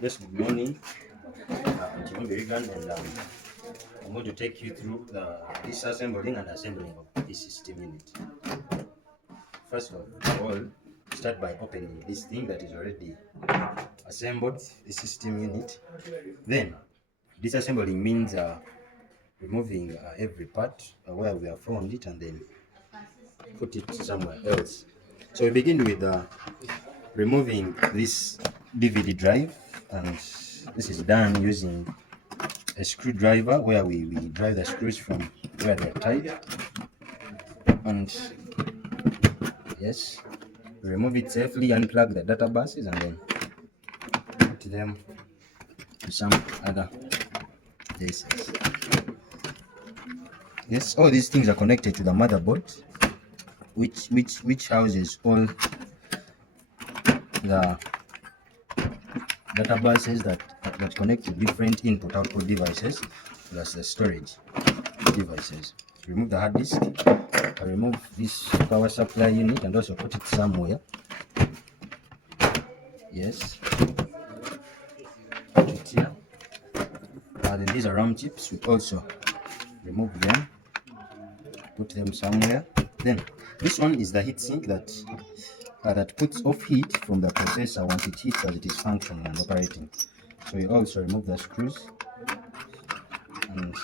Yes, good morning. I'm Kivumbi Reagan, and I'm going to take you through the disassembling and assembling of this system unit. First of all, start by opening this thing that is already assembled, the system unit. Then, disassembling means removing every part where we have found it and then put it somewhere else. So we begin with removing this DVD drive, and this is done using a screwdriver where we drive the screws from where they're tied. And yes, we remove it safely, unplug the data buses, and then put them to some other places. Yes, all these things are connected to the motherboard, which houses all the data buses that connect to different input-output devices, plus the storage devices. Remove the hard disk. I remove this power supply unit and also put it somewhere. Yes, put it here. Then these are RAM chips. We also remove them, put them somewhere. Then this one is the heatsink that puts off heat from the processor once it heats as it is functioning and operating. So we also remove the screws and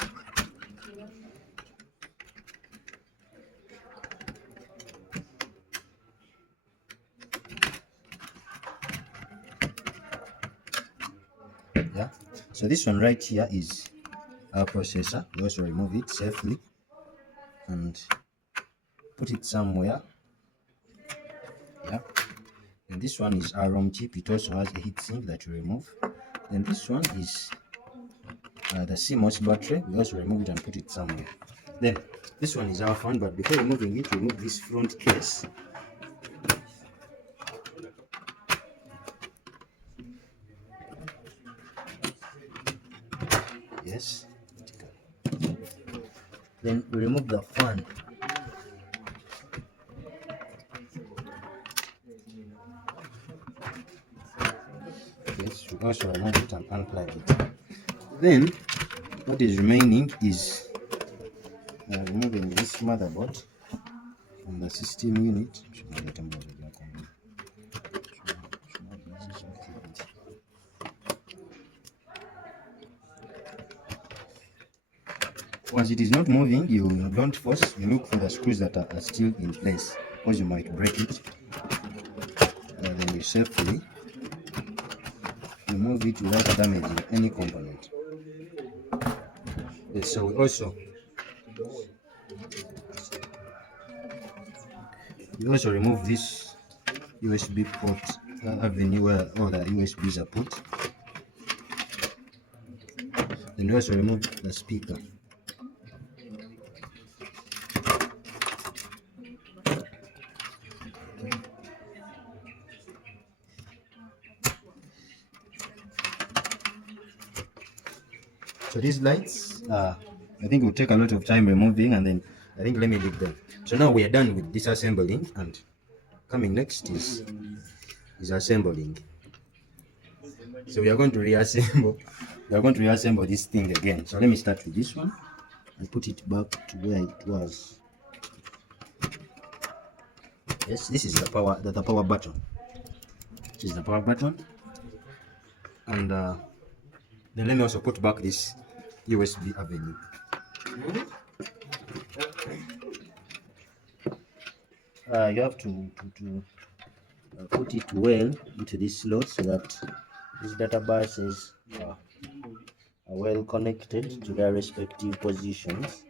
yeah. So this one right here is our processor. We also remove it safely and put it somewhere. Yeah. And this one is our ROM chip. It also has a heatsink that we remove. And this one is the CMOS battery. We also remove it and put it somewhere. Then this one is our fan, but before removing it, remove this front case. Yes. Then we remove the fan. Yes, we also remove it and unplug it. Then what is remaining is removing this motherboard from the system unit. Once it is not moving, you don't force, you look for the screws that are still in place, because you might break it. Then you safely remove it without damaging any component. Yes, so we also remove this USB port avenue where all the USBs are put. Then we also remove the speaker. So these lights, I think it will take a lot of time removing, and then I think let me leave them. So now we are done with disassembling, and coming next is assembling. So we are going to reassemble. We are going to reassemble this thing again. So let me start with this one and put it back to where it was. Yes, this is the power button. This is the power button, and then let me also put back this USB avenue. You have to put it well into this slot so that these data buses are well connected to their respective positions.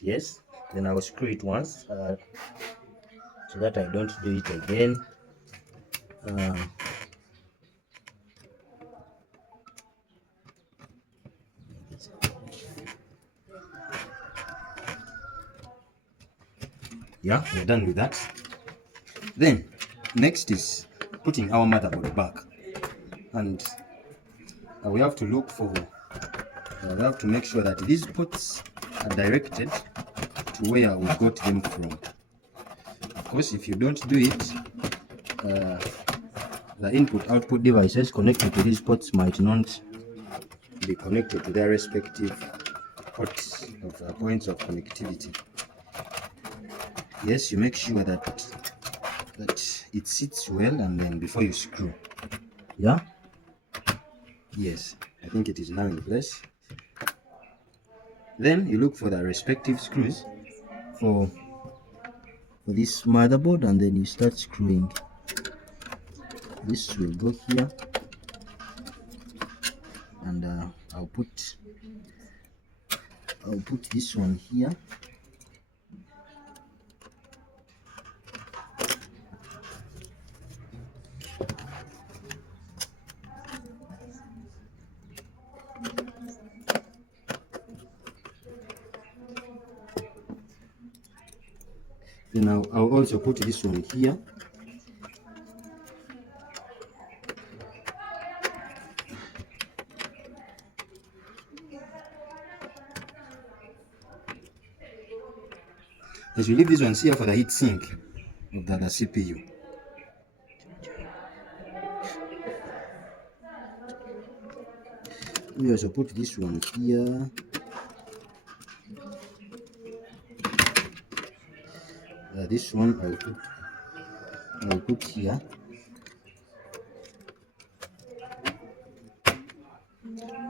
Yes, then I will screw it once so that I don't do it again. Yeah, we're done with that. Then next is putting our motherboard back, and we have to look for we have to make sure that these ports are directed to where we got them from. Of course, if you don't do it, the input-output devices connected to these ports might not be connected to their respective points of connectivity. Yes, you make sure that it sits well, and then before you screw. Yeah. Yes, I think it is now in place. Then you look for the respective screws for this motherboard, and then you start screwing. This will go here, and I'll put this one here. Then I'll also put this one here. As you leave these ones here for the heat sink of the CPU. We also put this one here. This one I'll put here.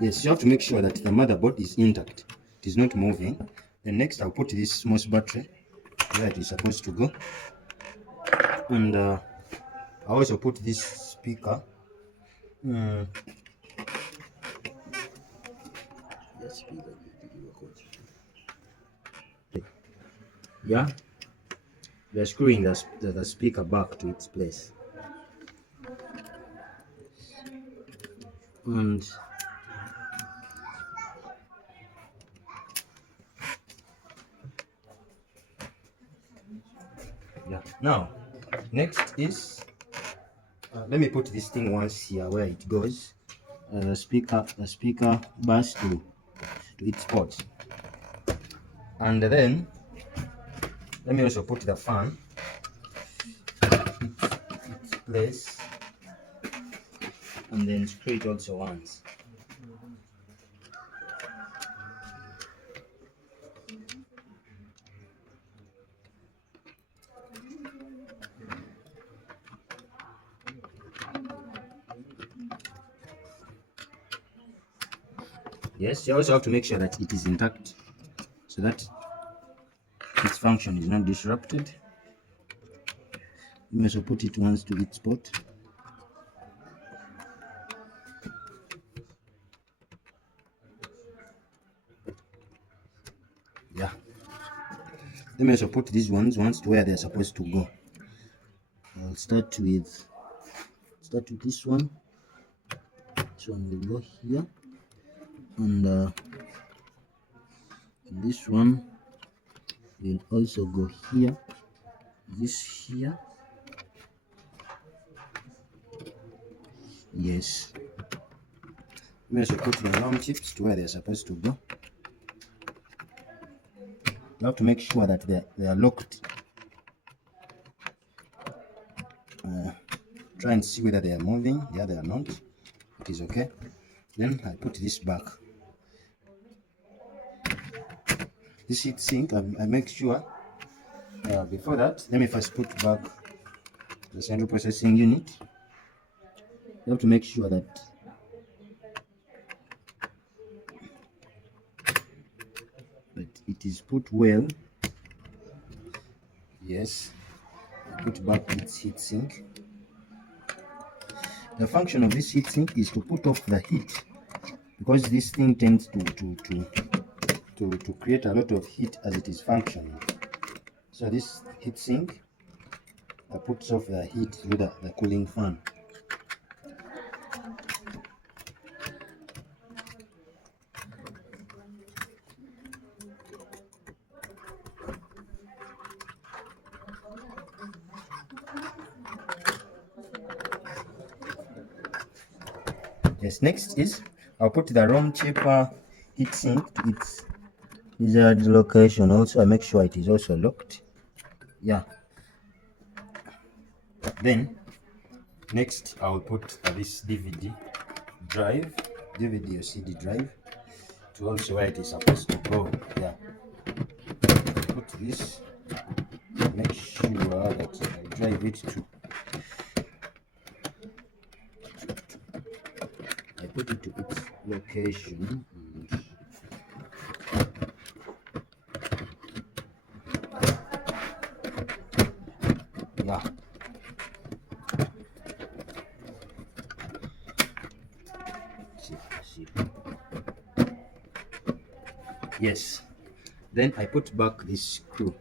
Yes, you have to make sure that the motherboard is intact. It is not moving. Then next I'll put this small battery where it is supposed to go. And I also put this speaker. Yeah, we are screwing the speaker back to its place. And yeah, now next is let me put this thing once here where it goes. The speaker bus to its port. And then let me also put the fan its place, and then screw it also once. Yes, you also have to make sure that it is intact so that its function is not disrupted. You also put it once to its spot. Yeah. Let me also put these ones once to where they're supposed to go. I'll start with this one. This one will go here, and this one will also go here. This here. Yes. Let me also put the alarm chips to where they're supposed to go. You have to make sure that they are locked. Try and see whether they are moving. Yeah, they are not. It is okay. Then I put this back. This heat sink, I make sure before that, let me first put back the central processing unit. You have to make sure that it is put well. Yes, I put back its heat sink. The function of this heat sink is to put off the heat, because this thing tends to create a lot of heat as it is functioning. So this heat sink puts off the heat through the cooling fan. Yes, next is I'll put the ROM chip heat sink to its desired location. Also, I make sure it is also locked. Yeah. Then Next, I will put this DVD or CD drive to also where it is supposed to go. Yeah, put this, make sure that I drive it to, I put it to its location. Yeah. See. Yes. Then I put back this screw.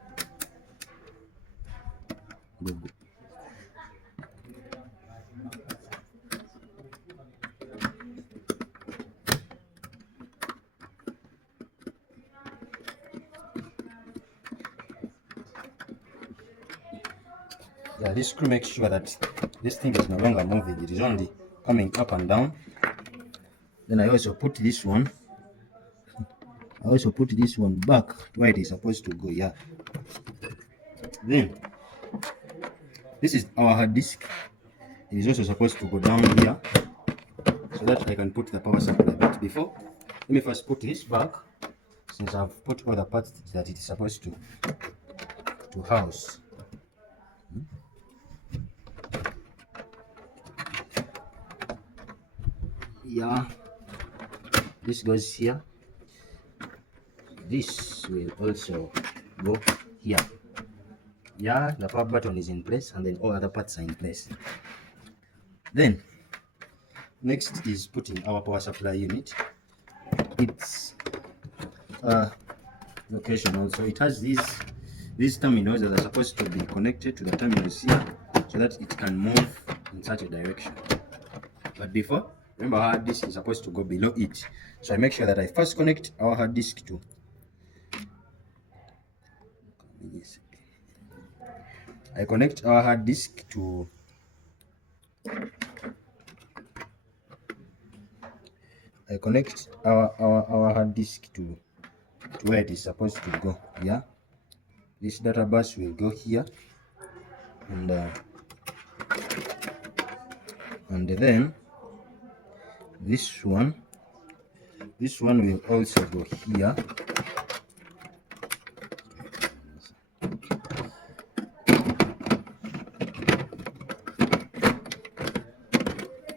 Yeah, this screw makes sure that this thing is no longer moving, it is only coming up and down. Then I also put this one back where it is supposed to go. Yeah. Then this is our hard disk. It is also supposed to go down here so that I can put the power supply. But before, let me first put this back, since I've put all the parts that it is supposed to house. Yeah, this goes here. This will also go here. Yeah, the power button is in place, and then all other parts are in place. Then next is putting our power supply unit. Its location also. It has these terminals that are supposed to be connected to the terminals here, so that it can move in such a direction. But before, remember our hard disk is supposed to go below it. So I make sure that I first connect our hard disk to I connect our hard disk to our hard disk to where it is supposed to go. Yeah, this data bus will go here, and then this one will also go here.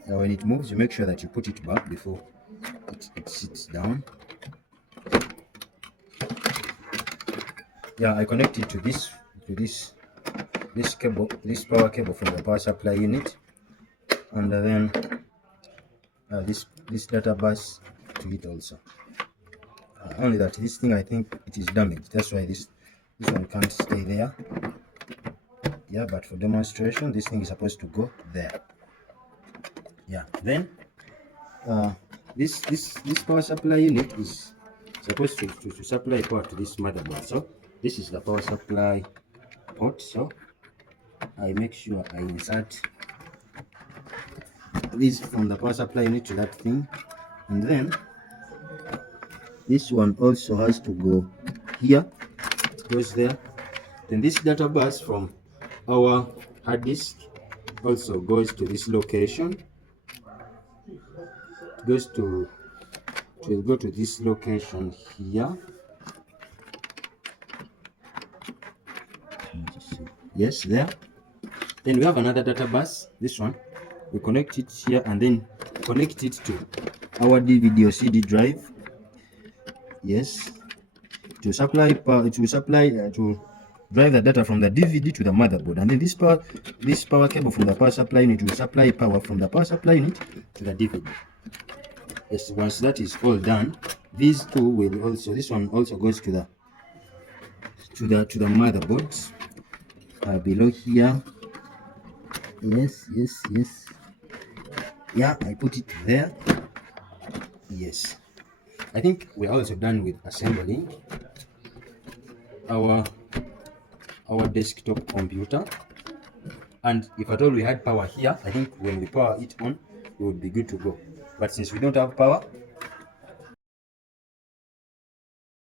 Now when it moves, you make sure that you put it back before it sits down. Yeah, I connect it to this cable, this power cable from the power supply unit, and then this data bus to it also. Only that this thing, I think it is damaged, that's why this one can't stay there. Yeah, but for demonstration, this thing is supposed to go there. Yeah, then this power supply unit is supposed to supply power to this motherboard. So this is the power supply port. So I make sure I insert this from the power supply unit to that thing, and then this one also has to go here. It goes there. Then this data bus from our hard disk also goes to this location. It will go to this location here. Yes, there. Then we have another data bus, this one. We connect it here and then connect it to our DVD or CD drive. Yes, to supply power, to drive the data from the DVD to the motherboard, and then this power cable from the power supply unit will supply power from the power supply unit to the DVD. Yes, once that is all done, these two will also, this one also goes to the motherboard below here. Yes. Yeah, I put it there. Yes, I think we're also done with assembling our desktop computer. And if at all we had power here, I think when we power it on, it would be good to go. But since we don't have power,